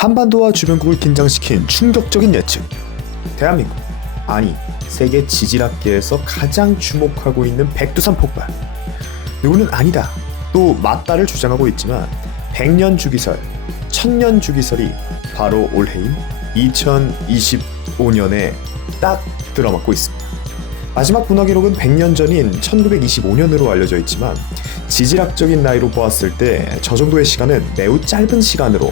한반도와 주변국을 긴장시킨 충격적인 예측. 대한민국, 아니 세계 지질학계에서 가장 주목하고 있는 백두산 폭발. 누구는 아니다, 또 맞다를 주장하고 있지만 100년 주기설, 1000년 주기설이 바로 올해인 2025년에 딱 들어맞고 있습니다. 마지막 분화 기록은 100년 전인 1925년으로 알려져 있지만 지질학적인 나이로 보았을 때 저 정도의 시간은 매우 짧은 시간으로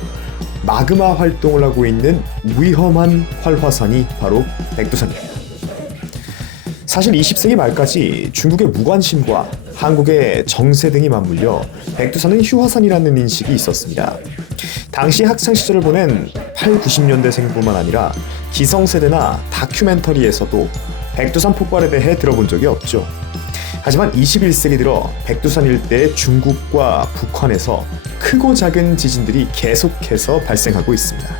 마그마 활동을 하고 있는 위험한 활화산이 바로 백두산입니다. 사실 20세기 말까지 중국의 무관심과 한국의 정세 등이 맞물려 백두산은 휴화산이라는 인식이 있었습니다. 당시 학창시절을 보낸 8, 90년대생뿐만 아니라 기성세대나 다큐멘터리에서도 백두산 폭발에 대해 들어본 적이 없죠. 하지만 21세기 들어 백두산 일대의 중국과 북한에서 크고 작은 지진들이 계속해서 발생하고 있습니다.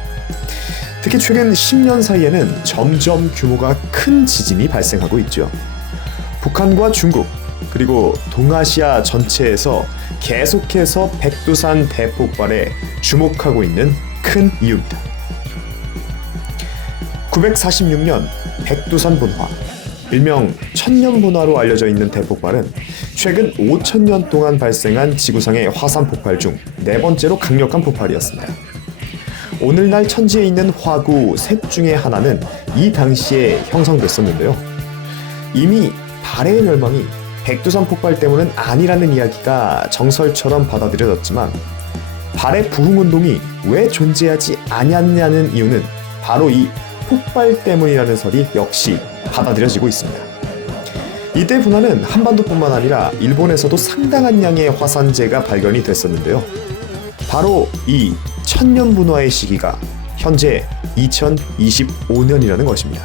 특히 최근 10년 사이에는 점점 규모가 큰 지진이 발생하고 있죠. 북한과 중국, 그리고 동아시아 전체에서 계속해서 백두산 대폭발에 주목하고 있는 큰 이유입니다. 946년 백두산 분화, 일명 천년분화로 알려져 있는 대폭발은 최근 5000년 동안 발생한 지구상의 화산 폭발 중 네 번째로 강력한 폭발이었습니다. 오늘날 천지에 있는 화구 셋 중에 하나는 이 당시에 형성됐었는데요. 이미 달의 멸망이 백두산 폭발 때문은 아니라는 이야기가 정설처럼 받아들여졌지만 달의 부흥운동이 왜 존재하지 않았냐는 이유는 바로 이 폭발 때문이라는 설이 역시 받아들여지고 있습니다. 이때 분화는 한반도뿐만 아니라 일본에서도 상당한 양의 화산재가 발견이 됐었는데요. 바로 이 천년 분화의 시기가 현재 2025년이라는 것입니다.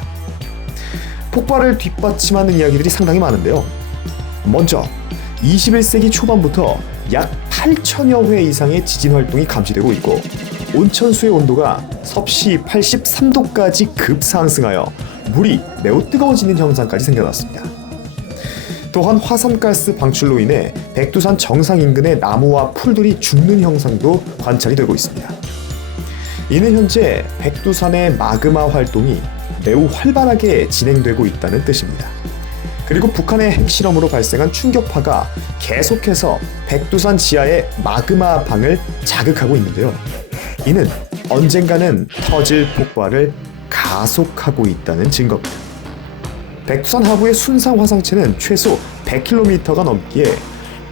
폭발을 뒷받침하는 이야기들이 상당히 많은데요. 먼저 21세기 초반부터 약 8천여 회 이상의 지진 활동이 감지되고 있고 온천수의 온도가 섭씨 83도까지 급상승하여 물이 매우 뜨거워지는 현상까지 생겨났습니다. 또한 화산가스 방출로 인해 백두산 정상 인근의 나무와 풀들이 죽는 현상도 관찰이 되고 있습니다. 이는 현재 백두산의 마그마 활동이 매우 활발하게 진행되고 있다는 뜻입니다. 그리고 북한의 핵실험으로 발생한 충격파가 계속해서 백두산 지하의 마그마 방을 자극하고 있는데요. 이는 언젠가는 터질 폭발을 가속하고 있다는 증거입니다. 백두산 하부의 순상 화상체는 최소 100km가 넘기에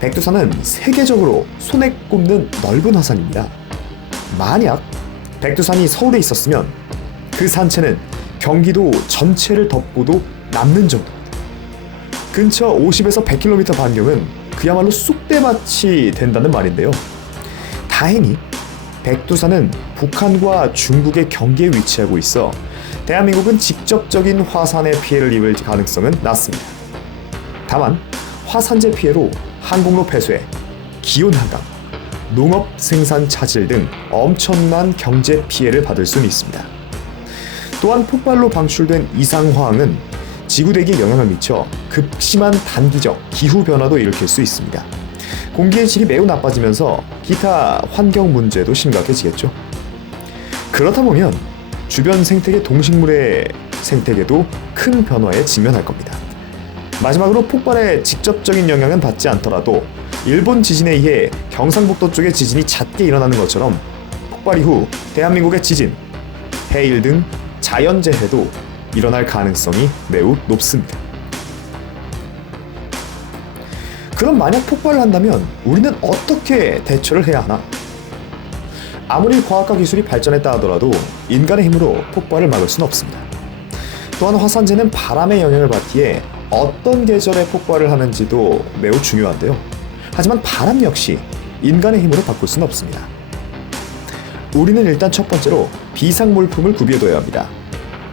백두산은 세계적으로 손에 꼽는 넓은 화산입니다. 만약 백두산이 서울에 있었으면 그 산체는 경기도 전체를 덮고도 남는 정도입니다. 근처 50에서 100km 반경은 그야말로 쑥대밭이 된다는 말인데요. 다행히 백두산은 북한과 중국의 경계에 위치하고 있어 대한민국은 직접적인 화산의 피해를 입을 가능성은 낮습니다. 다만 화산재 피해로 항공로 폐쇄, 기온 하강, 농업 생산 차질 등 엄청난 경제 피해를 받을 수는 있습니다. 또한 폭발로 방출된 이상화학은 지구대기에 영향을 미쳐 극심한 단기적 기후변화도 일으킬 수 있습니다. 공기의 질이 매우 나빠지면서 기타 환경 문제도 심각해지겠죠. 그렇다 보면 주변 생태계 동식물의 생태계도 큰 변화에 직면할 겁니다. 마지막으로 폭발의 직접적인 영향은 받지 않더라도 일본 지진에 의해 경상북도 쪽의 지진이 잦게 일어나는 것처럼 폭발 이후 대한민국의 지진, 해일 등 자연재해도 일어날 가능성이 매우 높습니다. 그럼 만약 폭발을 한다면 우리는 어떻게 대처를 해야 하나? 아무리 과학과 기술이 발전했다 하더라도 인간의 힘으로 폭발을 막을 수는 없습니다. 또한 화산재는 바람의 영향을 받기에 어떤 계절에 폭발을 하는지도 매우 중요한데요. 하지만 바람 역시 인간의 힘으로 바꿀 수는 없습니다. 우리는 일단 첫 번째로 비상물품을 구비해둬야 합니다.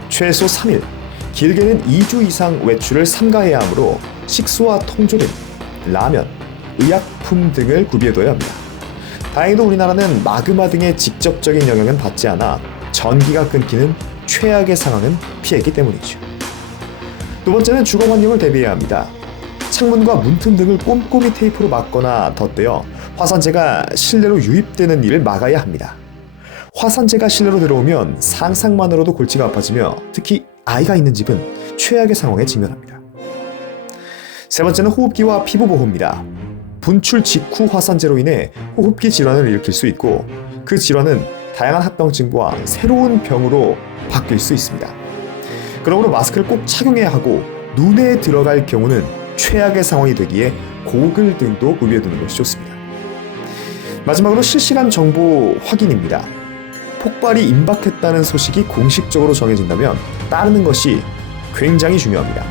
최소 3일, 길게는 2주 이상 외출을 삼가해야 하므로 식수와 통조림, 라면, 의약품 등을 구비해둬야 합니다. 다행히도 우리나라는 마그마 등의 직접적인 영향은 받지 않아 전기가 끊기는 최악의 상황은 피했기 때문이죠. 두 번째는 주거 환경을 대비해야 합니다. 창문과 문틈 등을 꼼꼼히 테이프로 막거나 덧대어 화산재가 실내로 유입되는 일을 막아야 합니다. 화산재가 실내로 들어오면 상상만으로도 골치가 아파지며 특히 아이가 있는 집은 최악의 상황에 직면합니다. 세 번째는 호흡기와 피부 보호입니다. 분출 직후 화산재로 인해 호흡기 질환을 일으킬 수 있고 그 질환은 다양한 합병증과 새로운 병으로 바뀔 수 있습니다. 그러므로 마스크를 꼭 착용해야 하고 눈에 들어갈 경우는 최악의 상황이 되기에 고글 등도 구비해 두는 것이 좋습니다. 마지막으로 실시간 정보 확인입니다. 폭발이 임박했다는 소식이 공식적으로 정해진다면 따르는 것이 굉장히 중요합니다.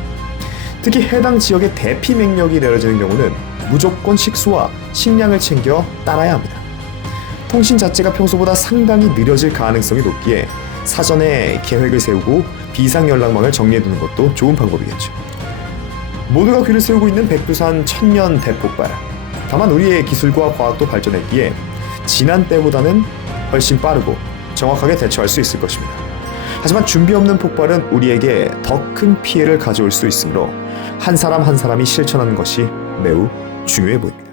특히 해당 지역의 대피 명령이 내려지는 경우는 무조건 식수와 식량을 챙겨 따라야 합니다. 통신 자체가 평소보다 상당히 느려질 가능성이 높기에 사전에 계획을 세우고 비상연락망을 정리해두는 것도 좋은 방법이겠죠. 모두가 귀를 세우고 있는 백두산 천년 대폭발. 다만 우리의 기술과 과학도 발전했기에 지난 때보다는 훨씬 빠르고 정확하게 대처할 수 있을 것입니다. 하지만 준비 없는 폭발은 우리에게 더 큰 피해를 가져올 수 있으므로 한 사람 한 사람이 실천하는 것이 매우 중요해 보입니다.